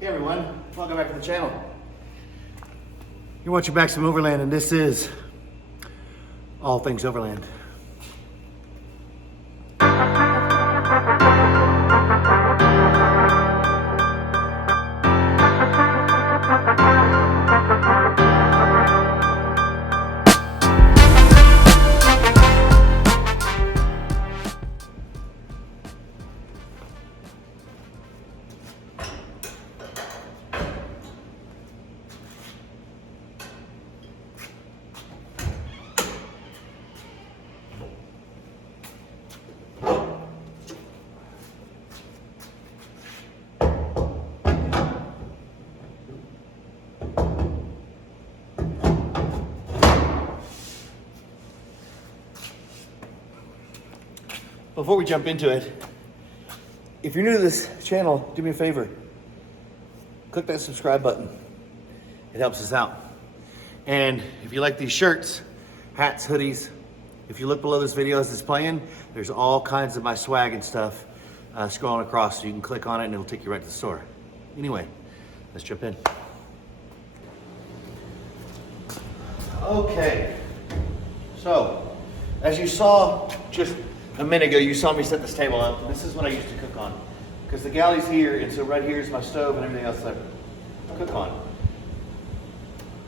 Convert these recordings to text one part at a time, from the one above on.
Hey everyone, welcome back to the channel. You're watching back some Overland, and this is all things Overland. Before we jump into it, if you're new to this channel, do me a favor. Click that subscribe button. It helps us out. And if you like these shirts, hats, hoodies, if you look below this video as it's playing, there's all kinds of my swag and stuff scrolling across, so you can click on it and it'll take you right to the store. Anyway, let's jump in. Okay, so as you saw just a minute ago, you saw me set this table up. This is what I used to cook on, because the galley's here, and so right here is my stove and everything else that I cook on.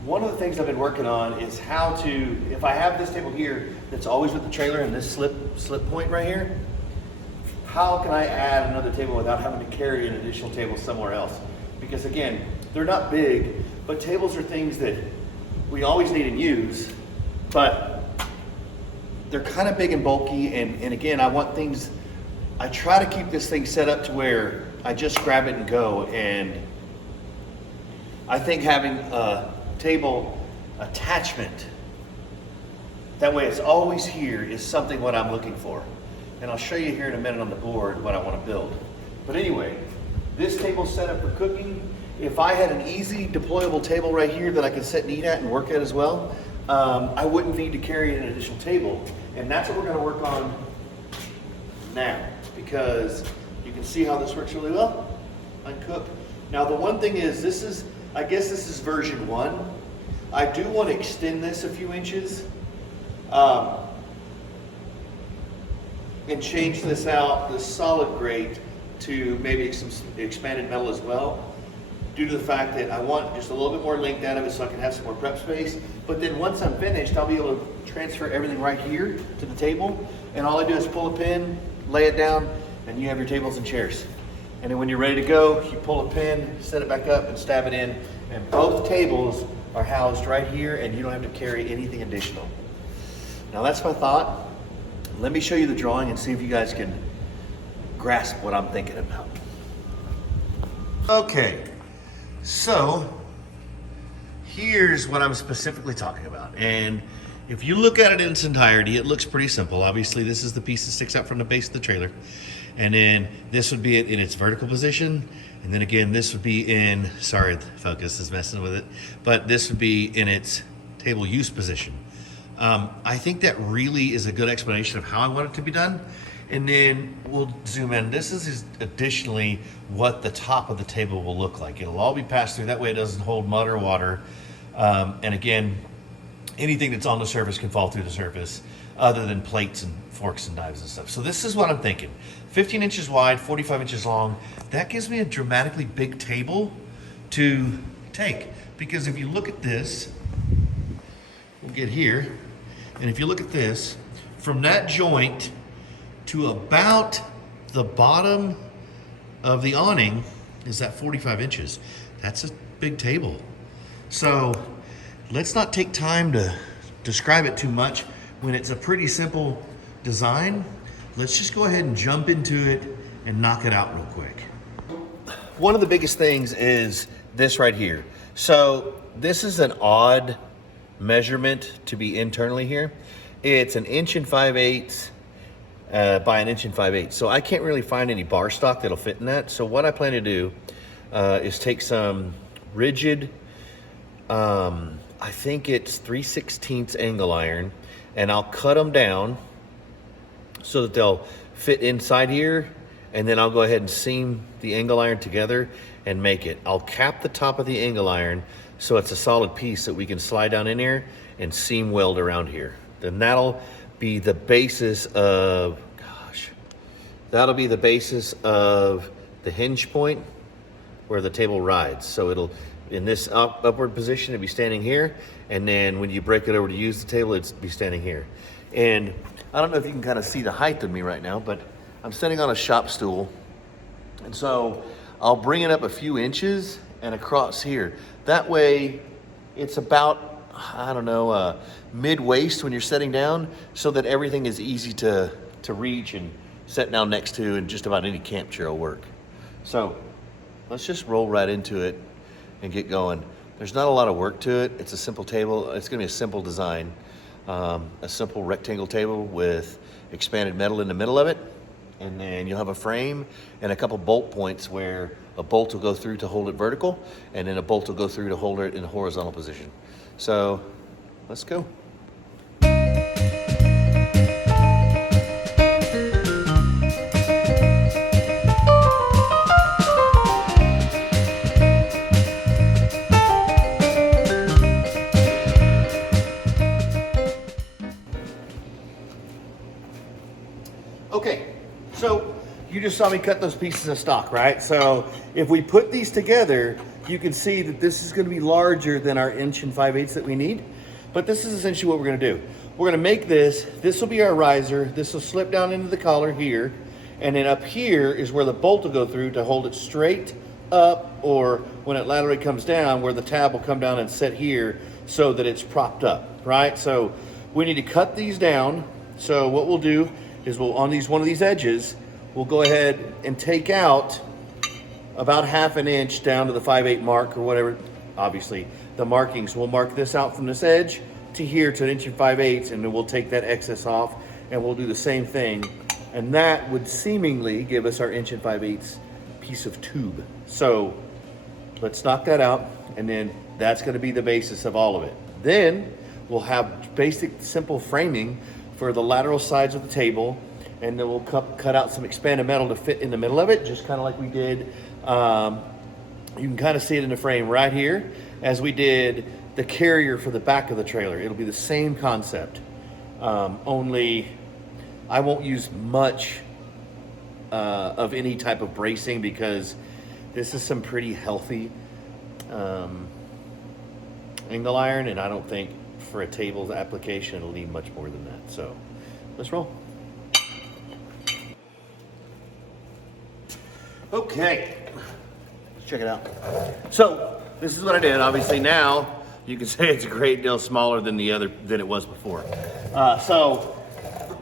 One of the things I've been working on is how to, if I have this table here that's always with the trailer and this slip point right here, how can I add another table without having to carry an additional table somewhere else? Because again, they're not big, but tables are things that we always need and use, but they're kind of big and bulky, and again, I try to keep this thing set up to where I just grab it and go, and I think having a table attachment, that way it's always here, is something what I'm looking for. And I'll show you here in a minute on the board what I want to build. But anyway, this table's set up for cooking. If I had an easy deployable table right here that I can sit and eat at and work at as well, I wouldn't need to carry an additional table. And that's what we're going to work on now, because you can see how this works really well. I cook. Now the one thing is, I guess this is version 1. I do want to extend this a few inches and change this out, this solid grate, to maybe some expanded metal as well, due to the fact that I want just a little bit more length out of it so I can have some more prep space. But then once I'm finished, I'll be able to transfer everything right here to the table, and all I do is pull a pin, lay it down, and you have your tables and chairs. And then when you're ready to go, you pull a pin, set it back up, and stab it in, and both tables are housed right here, and you don't have to carry anything additional. Now that's my thought. Let me show you the drawing and see if you guys can grasp what I'm thinking about. Okay, so here's what I'm specifically talking about. And if you look at it in its entirety, it looks pretty simple. Obviously, this is the piece that sticks out from the base of the trailer. And then this would be it in its vertical position. And then again, this would be in, sorry, the focus is messing with it, but this would be in its table use position. I think that really is a good explanation of how I want it to be done. And then we'll zoom in. This is additionally what the top of the table will look like. It'll all be passed through. That way it doesn't hold mud or water. And again, anything that's on the surface can fall through the surface, other than plates and forks and knives and stuff. So this is what I'm thinking. 15 inches wide, 45 inches long. That gives me a dramatically big table to take. Because if you look at this, we'll get here, and if you look at this, from that joint to about the bottom of the awning is that 45 inches. That's a big table. So let's not take time to describe it too much when it's a pretty simple design. Let's just go ahead and jump into it and knock it out real quick. One of the biggest things is this right here. So this is an odd measurement to be internally here. It's 1 5/8 by 1 5/8. So I can't really find any bar stock that'll fit in that. So what I plan to do is take some rigid, I think it's 3/16 angle iron, and I'll cut them down so that they'll fit inside here and then I'll go ahead and seam the angle iron together and make it. I'll cap the top of the angle iron so it's a solid piece that we can slide down in here and seam weld around here. Then that'll be the basis of, that'll be the basis of the hinge point where the table rides. So it'll, in this upward position, it'll be standing here, and then when you break it over to use the table, it'll be standing here. And I don't know if you can kind of see the height of me right now, but I'm standing on a shop stool, and so I'll bring it up a few inches and across here. That way, it's about, I don't know, mid-waist when you're setting down, so that everything is easy to reach and set down next to, and just about any camp chair will work. So let's just roll right into it and get going. There's not a lot of work to it. It's a simple table. It's gonna be a simple design. A simple rectangle table with expanded metal in the middle of it. And then you'll have a frame and a couple bolt points where a bolt will go through to hold it vertical, and then a bolt will go through to hold it in a horizontal position. So let's go. Okay, so you just saw me cut those pieces of stock, right? So if we put these together, you can see that this is going to be larger than our 1 5/8 that we need. But this is essentially what we're going to do. We're going to make this. This will be our riser. This will slip down into the collar here. And then up here is where the bolt will go through to hold it straight up, or when it laterally comes down, where the tab will come down and sit here so that it's propped up, right? So we need to cut these down. So what we'll do is we'll, on one of these edges, we'll go ahead and take out about 1/2 inch down to the 5/8 mark or whatever. Obviously the markings, we'll mark this out from this edge to here to 1 5/8, and then we'll take that excess off, and we'll do the same thing. And that would seemingly give us our 1 5/8 piece of tube. So let's knock that out, and then that's going to be the basis of all of it. Then we'll have basic simple framing for the lateral sides of the table, and then we'll cut out some expanded metal to fit in the middle of it, just kind of like we did. You can kind of see it in the frame right here, as we did the carrier for the back of the trailer. It'll be the same concept, only I won't use much of any type of bracing, because this is some pretty healthy angle iron, and I don't think for a table's application it'll need much more than that. So let's roll. Okay, let's check it out. So this is what I did. Obviously now you can say it's a great deal smaller than it was before. So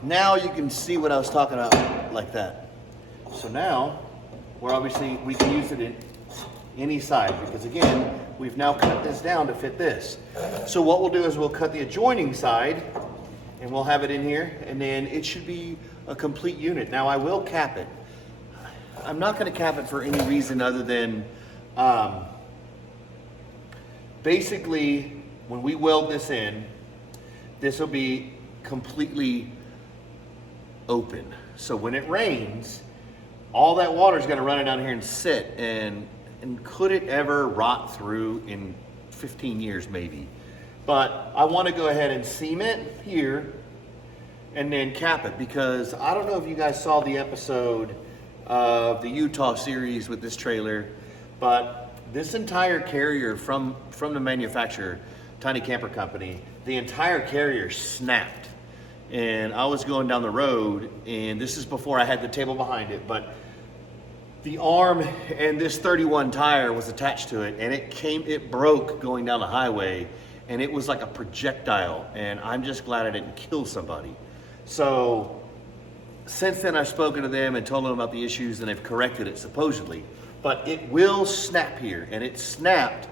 now you can see what I was talking about like that. So now we can use it in any side, because again, we've now cut this down to fit this. So what we'll do is we'll cut the adjoining side, and we'll have it in here, and then it should be a complete unit. Now I will cap it. I'm not going to cap it for any reason other than basically when we weld this in, this will be completely open. So when it rains, all that water is going to run down here and sit, and could it ever rot through in 15 years maybe. But I want to go ahead and seam it here and then cap it, because I don't know if you guys saw the episode of the Utah series with this trailer, but this entire carrier from the manufacturer, Tiny Camper Company, the entire carrier snapped. And I was going down the road, and this is before I had the table behind it, but the arm and this 31 tire was attached to it, and it broke going down the highway, and it was like a projectile, and I'm just glad I didn't kill somebody. So since then I've spoken to them and told them about the issues, and they've corrected it supposedly, but it will snap here, and it snapped,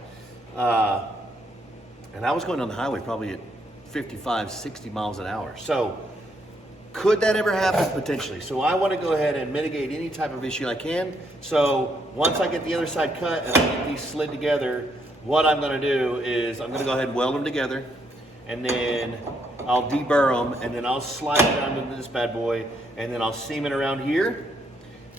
and I was going down the highway probably at 55, 60 miles an hour. So could that ever happen? Potentially. So I want to go ahead and mitigate any type of issue I can. So once I get the other side cut and I get these slid together, what I'm going to do is I'm going to go ahead and weld them together, and then I'll deburr them, and then I'll slide it down into this bad boy, and then I'll seam it around here,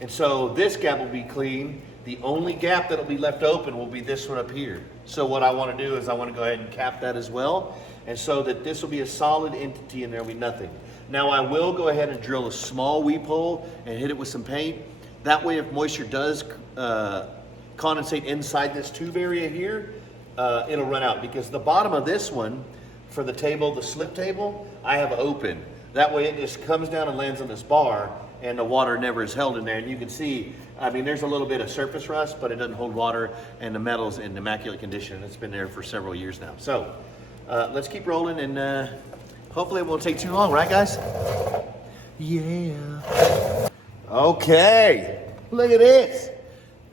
And so this gap will be clean. The only gap that'll be left open will be this one up here. So what I want to do is I want to go ahead and cap that as well. And so that this will be a solid entity and there'll be nothing. Now I will go ahead and drill a small weep hole and hit it with some paint. That way if moisture does condensate inside this tube area here, it'll run out. Because the bottom of this one, for the table, the slip table, I have open. That way it just comes down and lands on this bar and the water never is held in there. And you can see, I mean, there's a little bit of surface rust, but it doesn't hold water, and the metal's in immaculate condition. It's been there for several years now. So let's keep rolling, and hopefully it won't take too long, right guys? Yeah. Okay, look at this.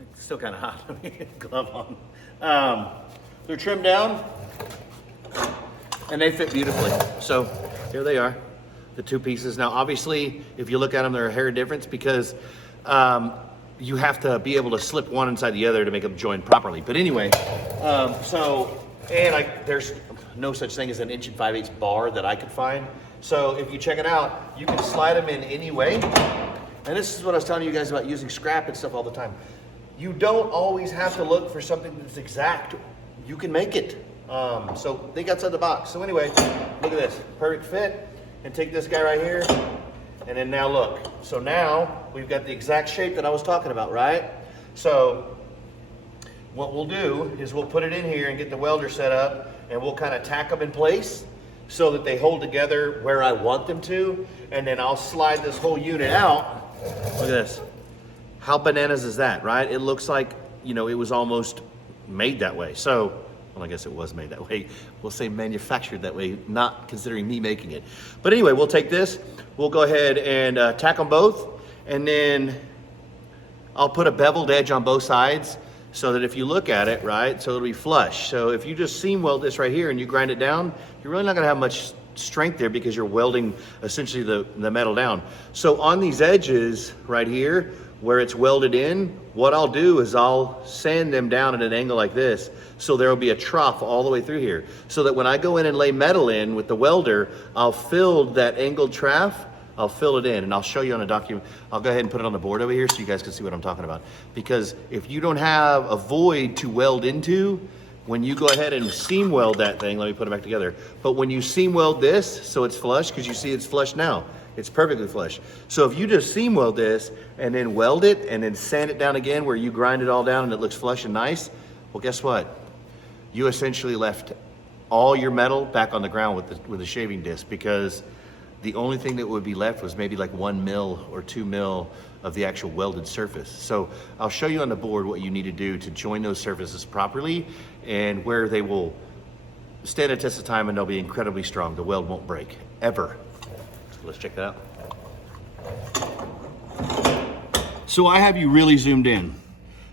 It's still kind of hot. Let me get the glove on. They're trimmed down, and they fit beautifully. So here they are, the two pieces. Now, obviously, if you look at them, they're a hair difference because you have to be able to slip one inside the other to make them join properly. But anyway, there's no such thing as an 1 5/8" bar that I could find. So if you check it out, you can slide them in any way. And this is what I was telling you guys about using scrap and stuff all the time. You don't always have to look for something that's exact. You can make it. So think outside the box. So anyway, look at this, perfect fit. And take this guy right here, and then now look. So now we've got the exact shape that I was talking about, right? So what we'll do is we'll put it in here and get the welder set up, and we'll kind of tack them in place so that they hold together where I want them to, and then I'll slide this whole unit out. Look at this. How bananas is that, right? It looks like, you know, it was almost made that way. So, well, I guess it was made that way. We'll say manufactured that way, not considering me making it. But anyway, we'll take this, we'll go ahead and tack them both, and then I'll put a beveled edge on both sides so that if you look at it, right, so it'll be flush. So if you just seam weld this right here and you grind it down, you're really not gonna have much strength there because you're welding essentially the metal down. So on these edges right here, where it's welded in, what I'll do is I'll sand them down at an angle like this, so there'll be a trough all the way through here, so that when I go in and lay metal in with the welder, I'll fill that angled trough, I'll fill it in, and I'll show you on a document. I'll go ahead and put it on the board over here so you guys can see what I'm talking about. Because if you don't have a void to weld into, when you go ahead and seam weld that thing, let me put it back together, but when you seam weld this so it's flush, because you see it's flush now, it's perfectly flush. So if you just seam weld this and then weld it and then sand it down again where you grind it all down and it looks flush and nice, well, guess what? You essentially left all your metal back on the ground with the shaving disc, because the only thing that would be left was maybe like 1 mil or 2 mil of the actual welded surface. So I'll show you on the board what you need to do to join those surfaces properly and where they will stand a test of time and they'll be incredibly strong. The weld won't break, ever. Let's check that out. So I have you really zoomed in.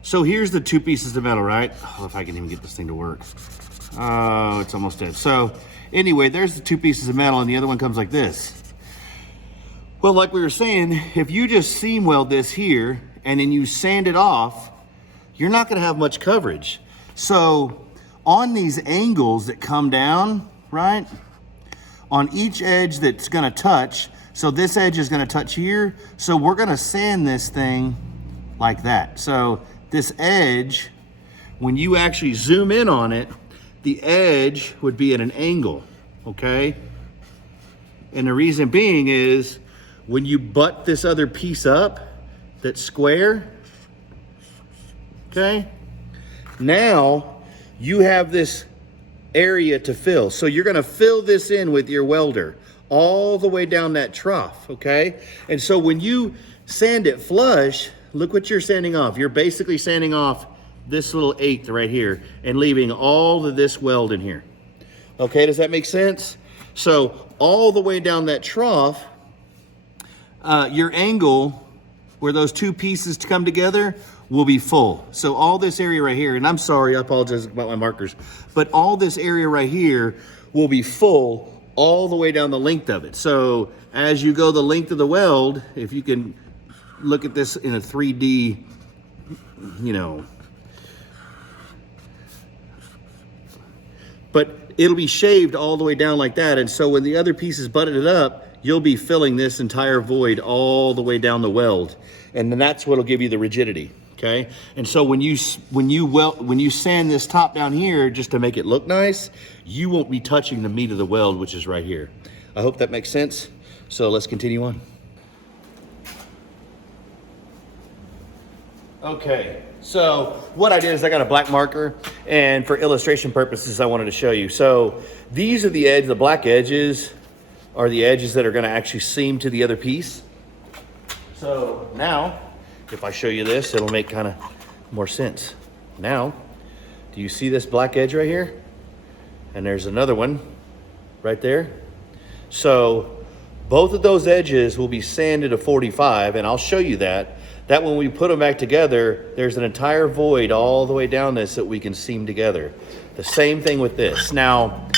So here's the two pieces of metal, right? Oh, if I can even get this thing to work. Oh, it's almost dead. So anyway, there's the two pieces of metal and the other one comes like this. Well, like we were saying, if you just seam weld this here and then you sand it off, you're not gonna have much coverage. So on these angles that come down, right? On each edge that's gonna touch, so this edge is gonna touch here, so we're gonna sand this thing like that. So this edge, when you actually zoom in on it, the edge would be at an angle, okay? And the reason being is, when you butt this other piece up, that's square, okay? Now, you have this area to fill. So you're gonna fill this in with your welder all the way down that trough, okay? And so when you sand it flush, look what you're sanding off. You're basically sanding off this little eighth right here and leaving all of this weld in here. Okay, does that make sense? So all the way down that trough, your angle where those two pieces come together will be full. So all this area right here, and I'm sorry, I apologize about my markers, but all this area right here will be full all the way down the length of it. So as you go the length of the weld, if you can look at this in a 3D, you know, but it'll be shaved all the way down like that. And so when the other piece is butted it up, you'll be filling this entire void all the way down the weld. And then that's what'll give you the rigidity, okay? And so when you sand this top down here just to make it look nice, you won't be touching the meat of the weld, which is right here. I hope that makes sense. So let's continue on. Okay, so what I did is I got a black marker, and for illustration purposes, I wanted to show you. So these are the edges, the black edges are the edges that are gonna actually seam to the other piece. So now, if I show you this, it'll make kind of more sense. Now, do you see this black edge right here? And there's another one right there. So both of those edges will be sanded to 45, and I'll show you that when we put them back together, there's an entire void all the way down this that we can seam together. The same thing with this. Now,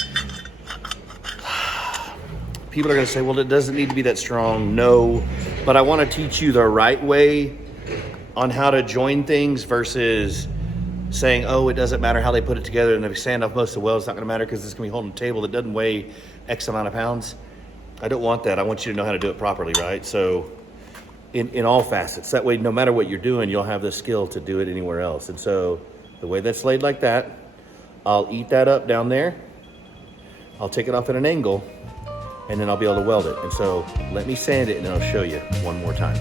people are gonna say, well, it doesn't need to be that strong. No, but I wanna teach you the right way on how to join things versus saying, oh, it doesn't matter how they put it together, and if you sand off most of the weld, it's not gonna matter because it's gonna be holding a table that doesn't weigh X amount of pounds. I don't want that. I want you to know how to do it properly, right? So in all facets, that way, no matter what you're doing, you'll have the skill to do it anywhere else. And so the way that's laid like that, I'll eat that up down there. I'll take it off at an angle, and then I'll be able to weld it. And so let me sand it, and then I'll show you one more time.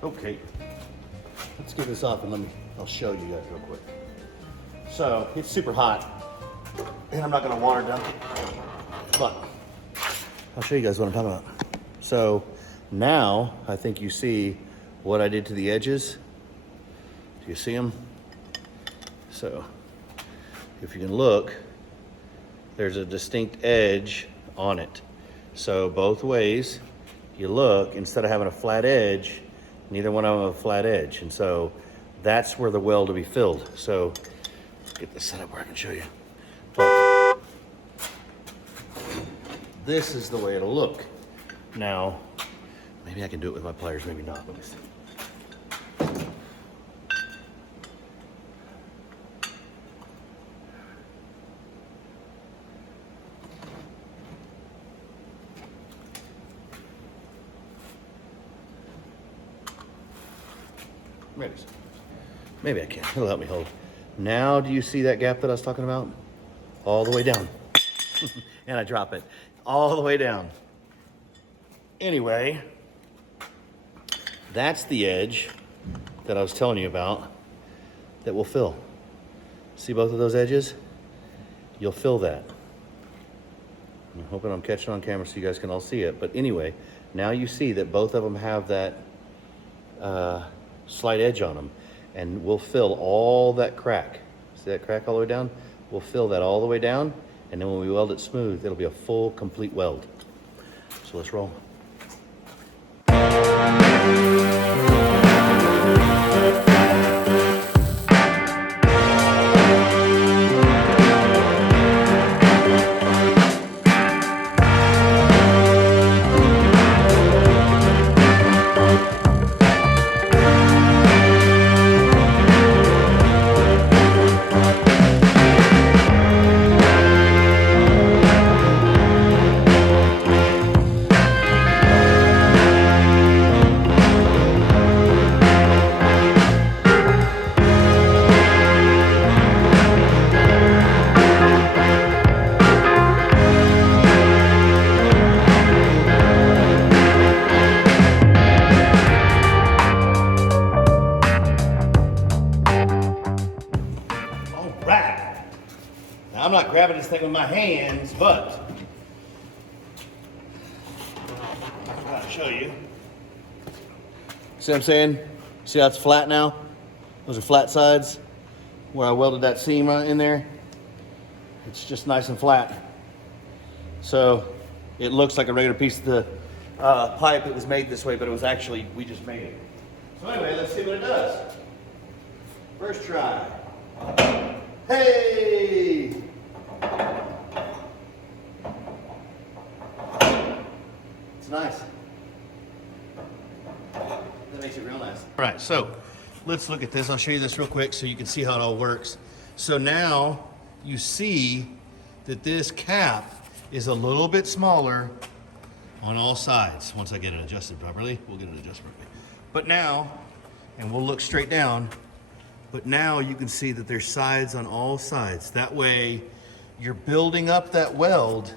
Okay, let's get this off and I'll show you guys real quick. So it's super hot and I'm not gonna water dump it, but I'll show you guys what I'm talking about. So now I think you see what I did to the edges. Do you see them? So if you can look, there's a distinct edge on it. So both ways you look, instead of having a flat edge, neither one of them have a flat edge. And so that's where the weld will be filled. So let's get this set up where I can show you. But this is the way it'll look. Now, maybe I can do it with my pliers, maybe not. Let me see. Maybe I can. It'll help me hold. Now, do you see that gap that I was talking about? All the way down. And I drop it all the way down. Anyway, that's the edge that I was telling you about that will fill. See both of those edges? You'll fill that. I'm hoping I'm catching on camera so you guys can all see it. But anyway, now you see that both of them have that slight edge on them, and we'll fill all that crack. See that crack all the way down? We'll fill that all the way down, and then when we weld it smooth, it'll be a full, complete weld. So let's roll. I'm not grabbing this thing with my hands, but I'll show you. See what I'm saying? See how it's flat now? Those are flat sides. where I welded that seam in there, it's just nice and flat. So it looks like a regular piece of the pipe. It was made this way, but it was actually, we just made it. So anyway, let's see what it does. First try. Hey! It's nice. That makes it real nice. All right, so let's look at this. I'll show you this real quick so you can see how it all works. So now you see that this cap is a little bit smaller on all sides. Once I get it adjusted properly, we'll get it adjusted properly. But now, and we'll look straight down, but now you can see that there's sides on all sides. That way you're building up that weld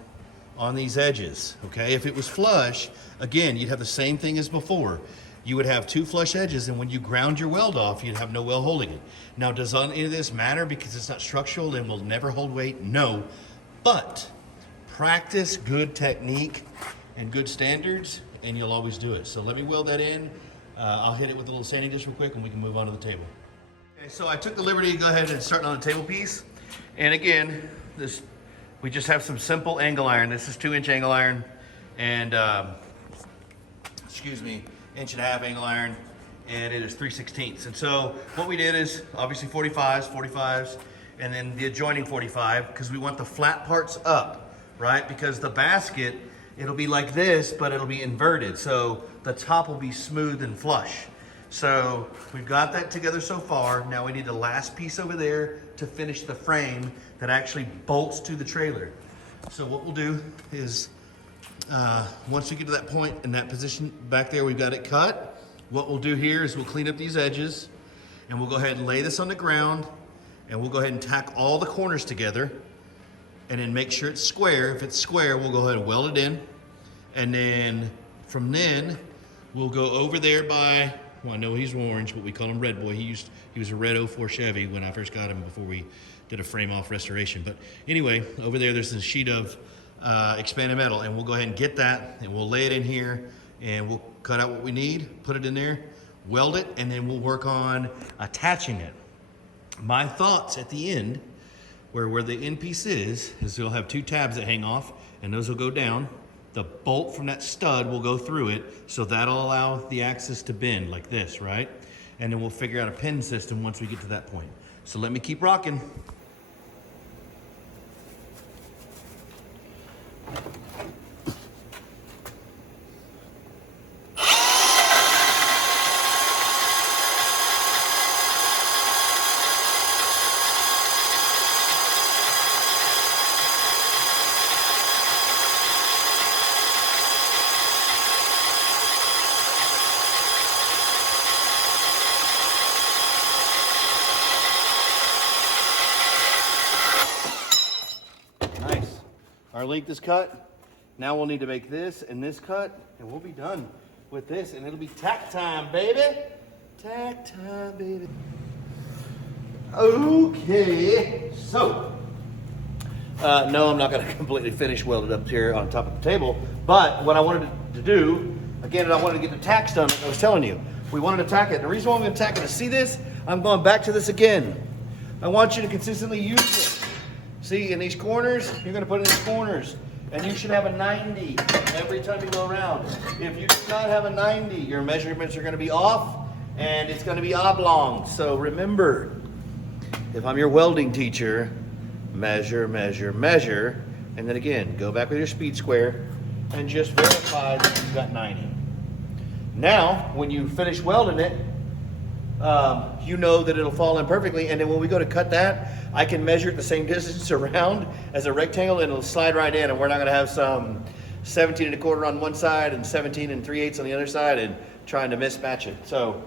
on these edges, okay? If it was flush, again, you'd have the same thing as before. You would have two flush edges, and when you ground your weld off, you'd have no weld holding it. Now, does any of this matter because it's not structural and will never hold weight? No, but practice good technique and good standards, and you'll always do it. So let me weld that in. I'll hit it with a little sanding dish real quick, and we can move on to the table. Okay, so I took the liberty to go ahead and start on the table piece. And again, we just have some simple angle iron. This is 2-inch angle iron, and excuse me, 1.5-inch angle iron, and it is 3/16. And so what we did is obviously 45s, and then the adjoining 45, because we want the flat parts up, right? Because the basket, it'll be like this, but it'll be inverted. So the top will be smooth and flush. So we've got that together so far. Now we need the last piece over there to finish the frame that actually bolts to the trailer. So what we'll do is, once we get to that point in that position back there, we've got it cut. What we'll do here is we'll clean up these edges, and we'll go ahead and lay this on the ground, and we'll go ahead and tack all the corners together, and then make sure it's square. If it's square, we'll go ahead and weld it in, and then from then we'll go over there by, well, I know he's orange, but we call him Red Boy. He was a red 04 Chevy when I first got him before we did a frame off restoration. But anyway, over there's a sheet of expanded metal, and we'll go ahead and get that, and we'll lay it in here, and we'll cut out what we need, put it in there, weld it, and then we'll work on attaching it. My thoughts at the end, where the end piece is you'll have 2 tabs that hang off, and those will go down. The bolt from that stud will go through it, so that'll allow the axis to bend like this, right? And then we'll figure out a pin system once we get to that point. So let me keep rocking. Our length is cut. Now we'll need to make this and this cut, and we'll be done with this, and it'll be tack time, baby. Tack time, baby. Okay, so no, I'm not going to completely finish welded up here on top of the table, but what I wanted to do, again, I wanted to get the tacks done, like I was telling you. We wanted to tack it. And the reason why I'm going to tack it is, see this? I'm going back to this again. I want you to consistently use it. See, in these corners, you're going to put in these corners, and you should have a 90 every time you go around. If you do not have a 90, your measurements are going to be off, and it's going to be oblong. So remember, if I'm your welding teacher, measure, measure, measure, and then again, go back with your speed square and just verify that you've got 90. Now, when you finish welding it, you know that it'll fall in perfectly, and then when we go to cut that, I can measure it the same distance around as a rectangle, and it'll slide right in, and we're not going to have some 17 1/4 on one side and 17 3/8 on the other side and trying to mismatch it. So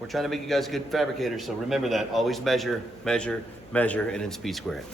we're trying to make you guys good fabricators, so remember that. Always measure, measure, measure, and then speed square it.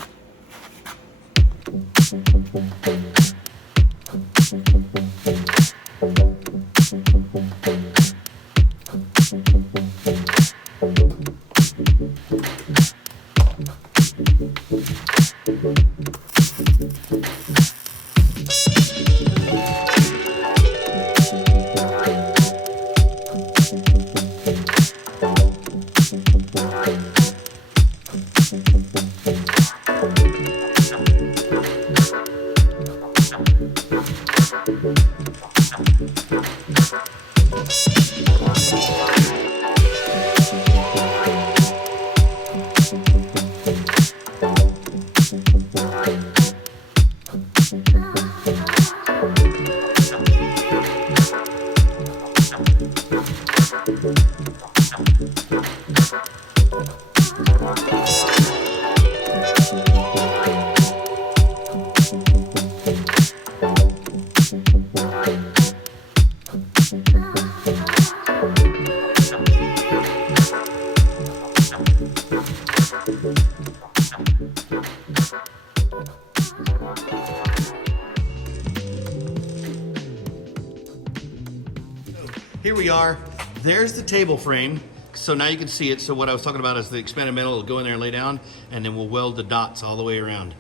Here we are. There's the table frame. So now you can see it. So what I was talking about is the expanded metal will go in there and lay down, and then we'll weld the dots all the way around.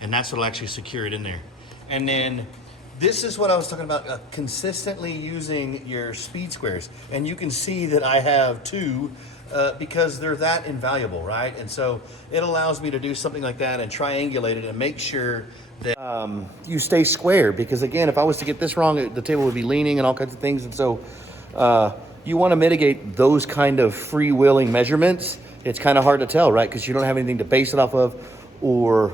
And that's what'll actually secure it in there. And then this is what I was talking about, consistently using your speed squares. And you can see that I have two because they're that invaluable, right? And so it allows me to do something like that and triangulate it and make sure that you stay square. Because again, if I was to get this wrong, the table would be leaning and all kinds of things. And so you want to mitigate those kind of freewheeling measurements. It's kind of hard to tell, right? Because you don't have anything to base it off of. Or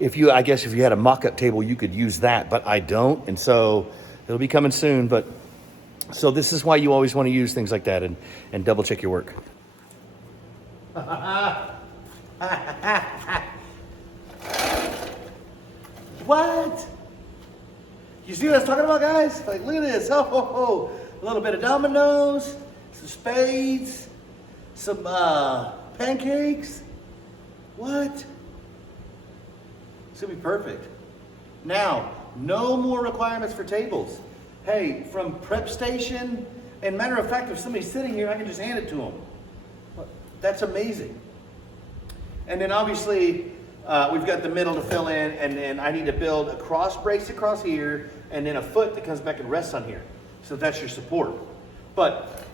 I guess if you had a mock-up table, you could use that, but I don't. And so it'll be coming soon. But so this is why you always want to use things like that and double check your work. What? You see what I was talking about, guys? Like, look at this. Oh. A little bit of dominoes, some spades, some pancakes. What? It's gonna be perfect. Now, no more requirements for tables. Hey, from prep station, and matter of fact, if somebody's sitting here, I can just hand it to them. That's amazing. And then obviously, we've got the middle to fill in, and then I need to build a cross brace across here, and then a foot that comes back and rests on here. So that's your support. But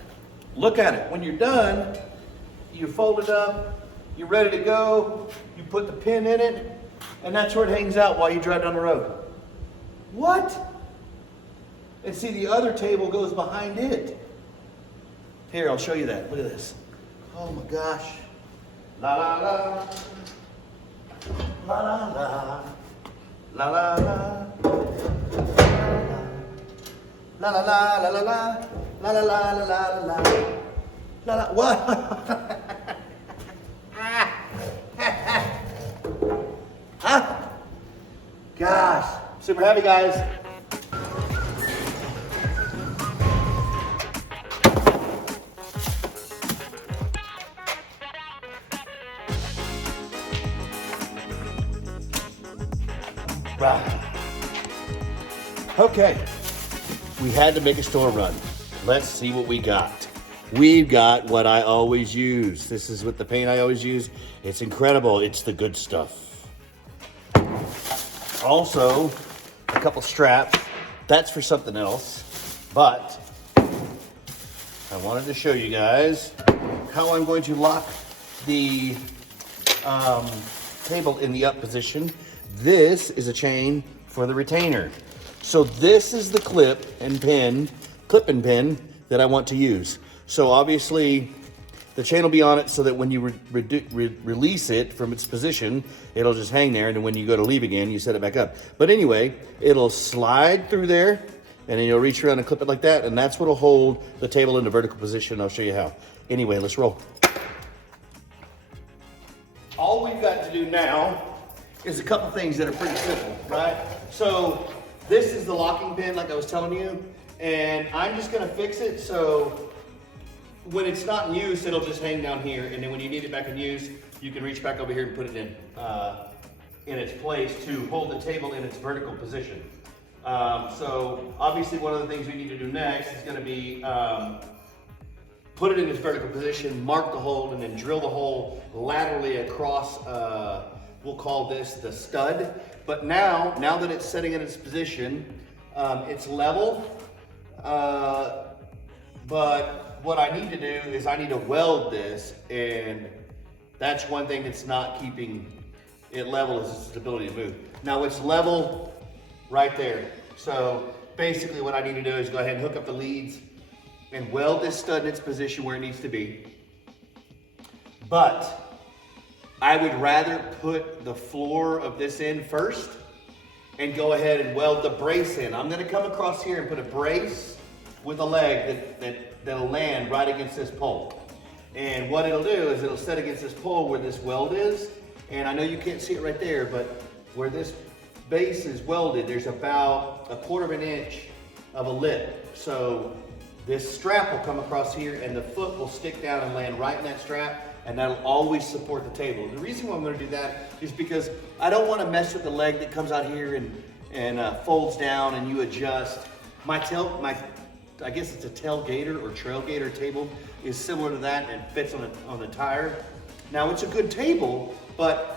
look at it. When you're done, you fold it up, you're ready to go, you put the pin in it, and that's where it hangs out while you drive down the road. What? And see, the other table goes behind it. Here, I'll show you that. Look at this. Oh my gosh. La la la. La la la. La la la. La la la la la la la la la la la la la la. What? Huh? Gosh, super heavy, guys. Right. Okay. We had to make a store run. Let's see what we got. We've got what I always use. This is what the paint I always use. It's incredible. It's the good stuff. Also, a couple straps. That's for something else. But I wanted to show you guys how I'm going to lock the table in the up position. This is a chain for the retainer. So this is the clip and pin that I want to use. So obviously the chain will be on it so that when you release it from its position, it'll just hang there, and then when you go to leave again, you set it back up. But anyway, it'll slide through there, and then you'll reach around and clip it like that, and that's what'll hold the table in the vertical position. I'll show you how. Anyway, let's roll. All we've got to do now is a couple things that are pretty simple, right? So this is the locking pin, like I was telling you, and I'm just gonna fix it so when it's not in use, it'll just hang down here, and then when you need it back in use, you can reach back over here and put it in its place to hold the table in its vertical position. So obviously one of the things we need to do next is gonna be put it in its vertical position, mark the hole, and then drill the hole laterally across, we'll call this the stud. But now that it's setting in its position, it's level, but what I need to do is I need to weld this, and that's one thing that's not keeping it level, is its ability to move. Now it's level right there. So basically what I need to do is go ahead and hook up the leads and weld this stud in its position where it needs to be. But I would rather put the floor of this in first and go ahead and weld the brace in. I'm gonna come across here and put a brace with a leg that'll land right against this pole. And what it'll do is it'll set against this pole where this weld is. And I know you can't see it right there, but where this base is welded, there's about 1/4 of an inch of a lip. So this strap will come across here and the foot will stick down and land right in that strap, and that'll always support the table. The reason why I'm gonna do that is because I don't wanna mess with the leg that comes out here and folds down and you adjust. I guess it's a tailgater or trailgater table is similar to that and fits on the tire. Now it's a good table, but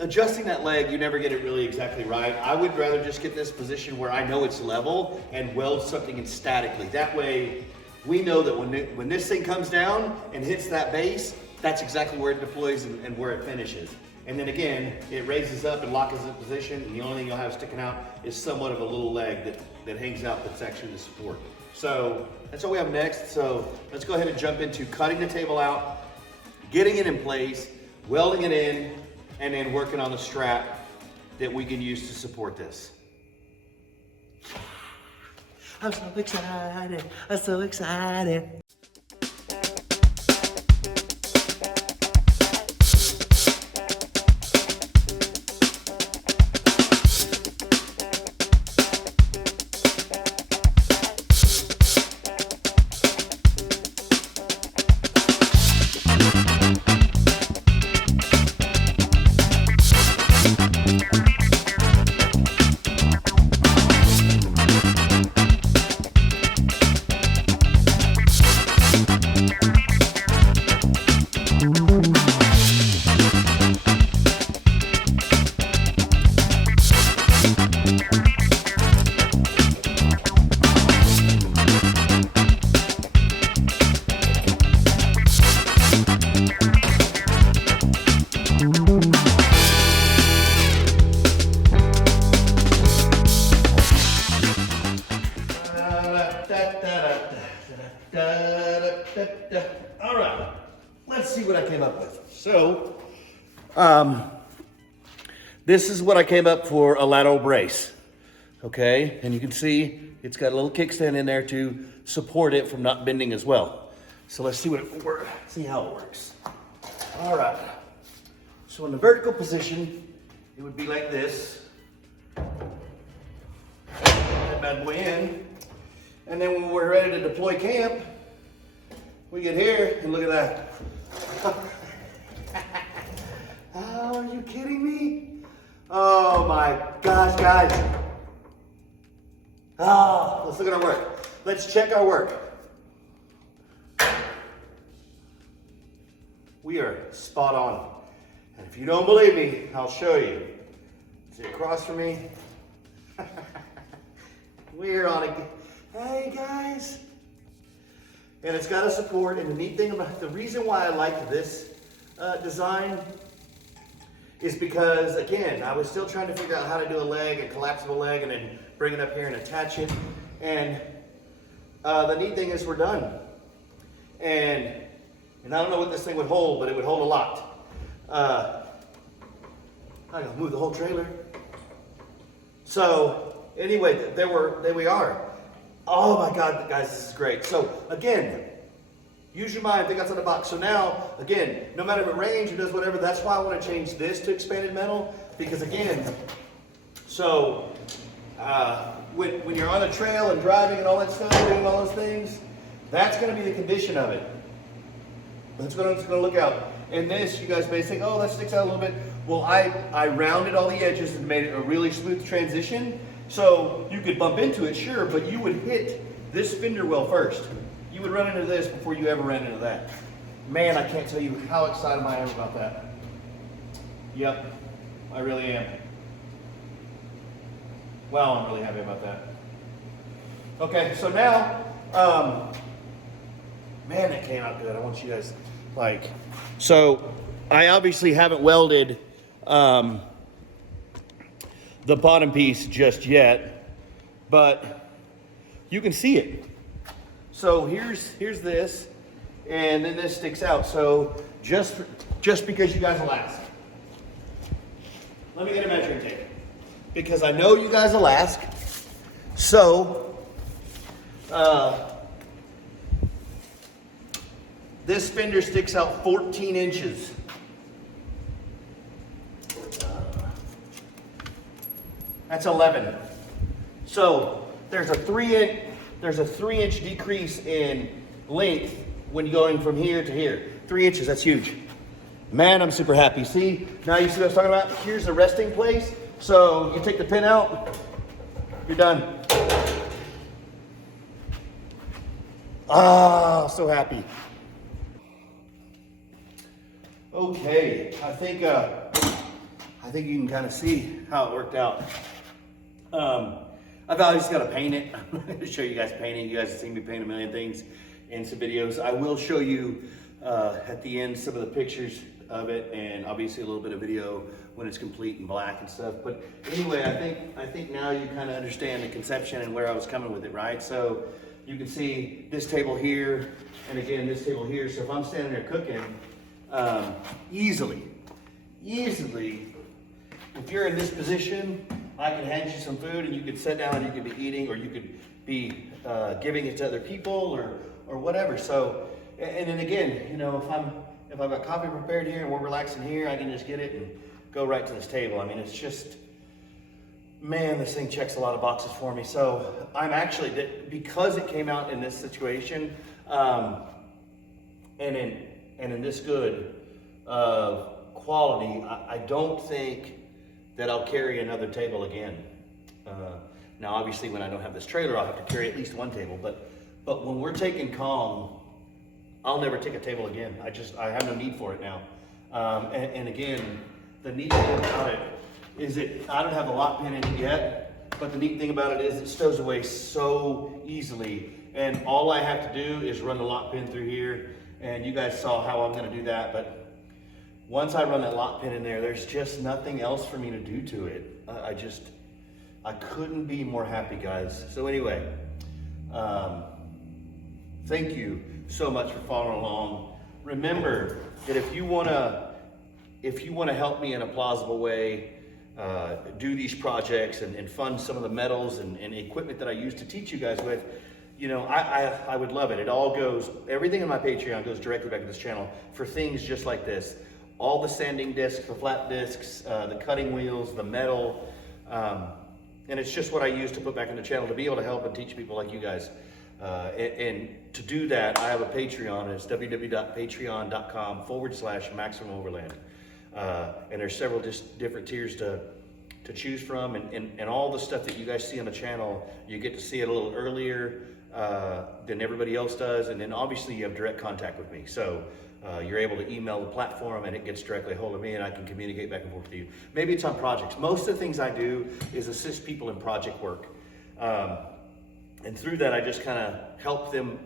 adjusting that leg, you never get it really exactly right. I would rather just get this position where I know it's level and weld something in statically. That way, we know that when this thing comes down and hits that base, that's exactly where it deploys and where it finishes. And then again, it raises up and locks in position, and the only thing you'll have sticking out is somewhat of a little leg that hangs out that's actually the support. So that's what we have next. So let's go ahead and jump into cutting the table out, getting it in place, welding it in, and then working on the strap that we can use to support this. I'm so excited, I'm so excited. All right, let's see what I came up with. So, this is what I came up for a lateral brace, okay? And you can see it's got a little kickstand in there to support it from not bending as well. So let's see see how it works. All right, so in the vertical position, it would be like this. That bad boy in. And then when we're ready to deploy camp, we get here and look at that. Oh, are you kidding me? Oh my gosh, guys. Oh, let's look at our work. Let's check our work. We are spot on. And if you don't believe me, I'll show you. See across from me? We're on it. Hey guys. And it's got a support, and the neat thing about the reason why I liked this design is because, again, I was still trying to figure out how to do a leg, a collapsible leg, and then bring it up here and attach it. And the neat thing is we're done. And I don't know what this thing would hold, but it would hold a lot. I gotta move the whole trailer. So anyway, there we are. Oh my God, guys, this is great. So again, use your mind, think outside the box. So now, again, no matter what range it does whatever, that's why I want to change this to expanded metal, because again, so when you're on a trail and driving and all that stuff, doing all those things, that's going to be the condition of it. That's what it's going to look out. And this, you guys may think, oh, that sticks out a little bit. Well, I rounded all the edges and made it a really smooth transition. So you could bump into it, sure, but you would hit this fender well first. You would run into this before you ever ran into that. Man, I can't tell you how excited I am about that. Yep, I really am. Wow, I'm really happy about that. Okay, so now, man, it came out good. I want you guys, so I obviously haven't welded the bottom piece just yet. but you can see it. So here's this, and then this sticks out. So just because you guys will ask, let me get a measuring tape, because I know you guys will ask. So this fender sticks out 14 inches. That's 11. So there's a 3-inch decrease in length when you're going from here to here. 3 inches, that's huge. Man, I'm super happy. See, now you see what I was talking about? Here's the resting place. So you take the pin out, you're done. Ah, so happy. Okay, I think you can kind of see how it worked out. I've always got to paint it. I'm not going to show you guys painting. You guys have seen me paint a million things in some videos. I will show you at the end some of the pictures of it, and obviously a little bit of video when it's complete and black and stuff. But anyway, I think now you kind of understand the conception and where I was coming with it, right? So you can see this table here, and again this table here. So if I'm standing there cooking, easily, if you're in this position, I can hand you some food and you could sit down and you could be eating, or you could be giving it to other people or whatever. So, and then again, you know, if I've got coffee prepared here and we're relaxing here, I can just get it and go right to this table. I mean, it's just, man, this thing checks a lot of boxes for me. So I'm actually, because it came out in this situation, and in this good quality, I don't think that I'll carry another table again. Now, obviously, when I don't have this trailer, I'll have to carry at least one table. But when we're taking Kong, I'll never take a table again. I have no need for it now. And again, the neat thing about it is I don't have a lock pin in it yet, but the neat thing about it is it stows away so easily. And all I have to do is run the lock pin through here. And you guys saw how I'm gonna do that, but once I run that lock pin in there, there's just nothing else for me to do to it. I couldn't be more happy, guys. So anyway, thank you so much for following along. Remember that if you wanna help me in a plausible way, do these projects and fund some of the metals and equipment that I use to teach you guys with, you know, I would love it. It all goes, everything in my Patreon goes directly back to this channel for things just like this. All the sanding discs, the flat discs, the cutting wheels, the metal, and it's just what I use to put back in the channel to be able to help and teach people like you guys. And to do that, I have a Patreon. It's www.patreon.com/MaximumOverland. And there's several different tiers to choose from, and all the stuff that you guys see on the channel, you get to see it a little earlier than everybody else does, and then obviously you have direct contact with me. So you're able to email the platform and it gets directly a hold of me and I can communicate back and forth with you. Maybe it's on projects. Most of the things I do is assist people in project work. And through that, I just kind of help them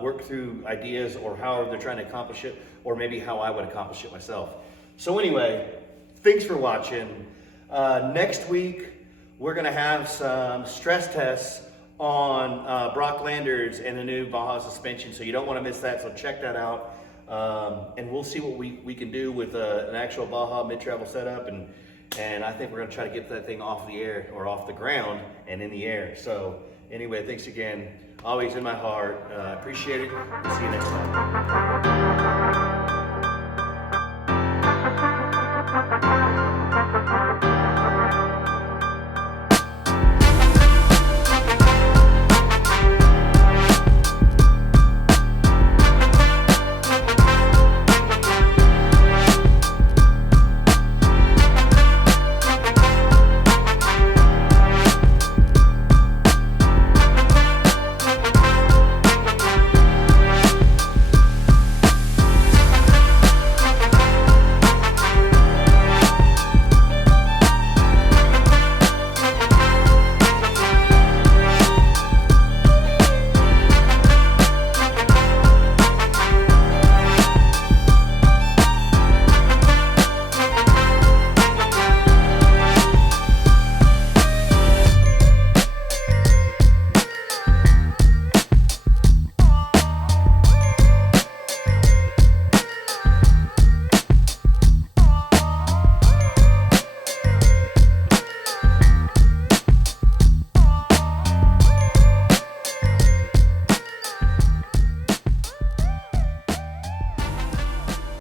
work through ideas or however they're trying to accomplish it, or maybe how I would accomplish it myself. So anyway, thanks for watching. Next week, we're gonna have some stress tests on Brock Landers and the new Baja suspension. So you don't wanna miss that, so check that out. And we'll see what we can do with an actual Baja mid-travel setup. And I think we're gonna try to get that thing off the air, or off the ground and in the air. So anyway, thanks again. Always in my heart. Appreciate it. See you next time.